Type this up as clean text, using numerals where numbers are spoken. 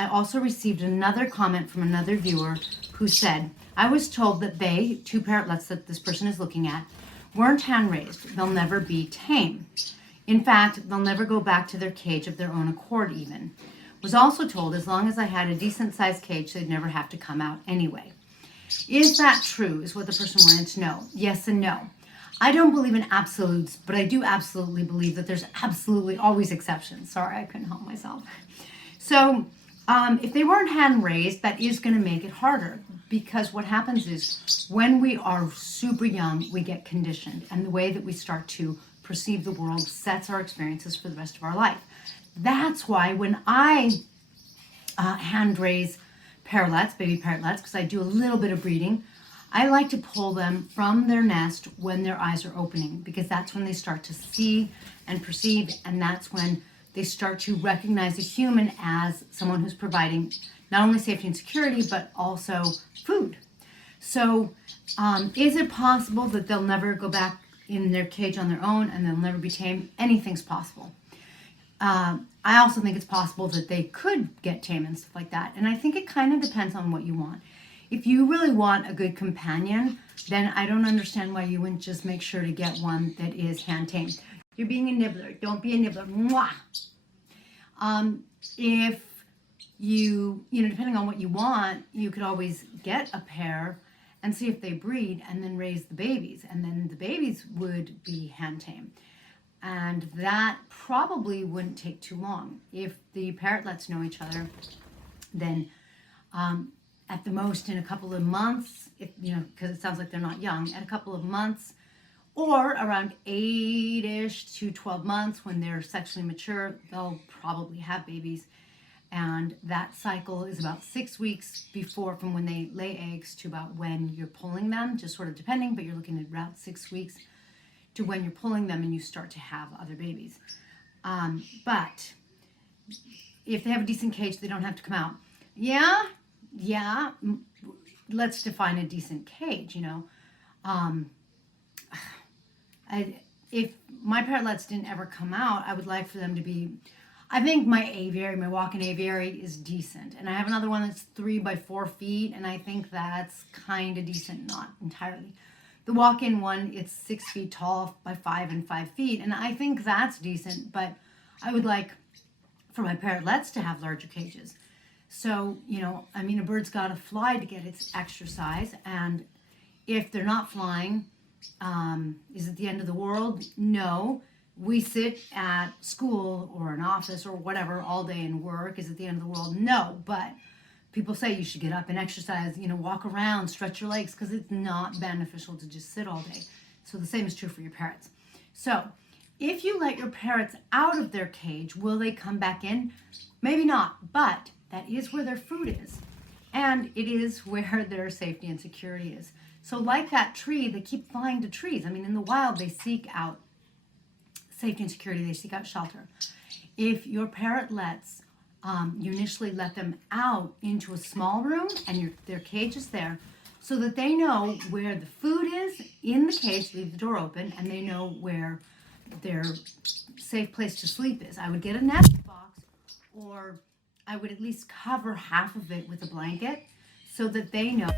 I also received another comment from another viewer who said, I was told that they, two parrotlets that this person is looking at, weren't hand-raised. They'll never be tame. In fact, they'll never go back to their cage of their own accord even. Was also told as long as I had a decent-sized cage, they'd never have to come out anyway. Is that true, is what the person wanted to know. Yes and no. I don't believe in absolutes, but I do absolutely believe that there's absolutely always exceptions. Sorry, I couldn't help myself. So if they weren't hand-raised, that is going to make it harder, because what happens is when we are super young, we get conditioned, and the way that we start to perceive the world sets our experiences for the rest of our life. That's why when I hand-raise parrotlets, baby parrotlets, because I do a little bit of breeding, I like to pull them from their nest when their eyes are opening, because that's when they start to see and perceive, and that's when they start to recognize a human as someone who's providing not only safety and security, but also food. So is it possible that they'll never go back in their cage on their own and they'll never be tamed? Anything's possible. I also think it's possible that they could get tame and stuff like that. And I think it kind of depends on what you want. If you really want a good companion, then I don't understand why you wouldn't just make sure to get one that is hand-tamed. You're being a nibbler. Don't be a nibbler. Mwah! If you depending on what you want, you could always get a pair and see if they breed and then raise the babies. And then the babies would be hand-tamed. And that probably wouldn't take too long. If the parrotlets know each other, then at the most in a couple of months, because it sounds like they're not young, at a couple of months, or around 8-ish to 12 months when they're sexually mature, they'll probably have babies. And that cycle is about 6 weeks from when they lay eggs to about when you're pulling them, just sort of depending, but you're looking at about 6 weeks to when you're pulling them and you start to have other babies. But if they have a decent cage, they don't have to come out. Yeah, let's define a decent cage, if my parrotlets didn't ever come out, I would like for them to be, I think my walk-in aviary is decent. And I have another one that's 3 by 4 feet, and I think that's kind of decent, not entirely. The walk-in one, it's 6 feet tall by 5 and 5 feet, and I think that's decent, but I would like for my parrotlets to have larger cages. So, a bird's got to fly to get its exercise, and if they're not flying, is it the end of the world? No. We sit at school or an office or whatever all day and work. Is it the end of the world? No. But people say you should get up and exercise, walk around, stretch your legs, because it's not beneficial to just sit all day. So the same is true for your parrots. So if you let your parrots out of their cage, will they come back in? Maybe not, but that is where their food is. And it is where their safety and security is. So like that tree, they keep flying to trees. In the wild, they seek out safety and security. They seek out shelter. If your parrotlets, you initially let them out into a small room and their cage is there, so that they know where the food is in the cage, leave the door open, and they know where their safe place to sleep is. I would get a nest box, or I would at least cover half of it with a blanket so that they know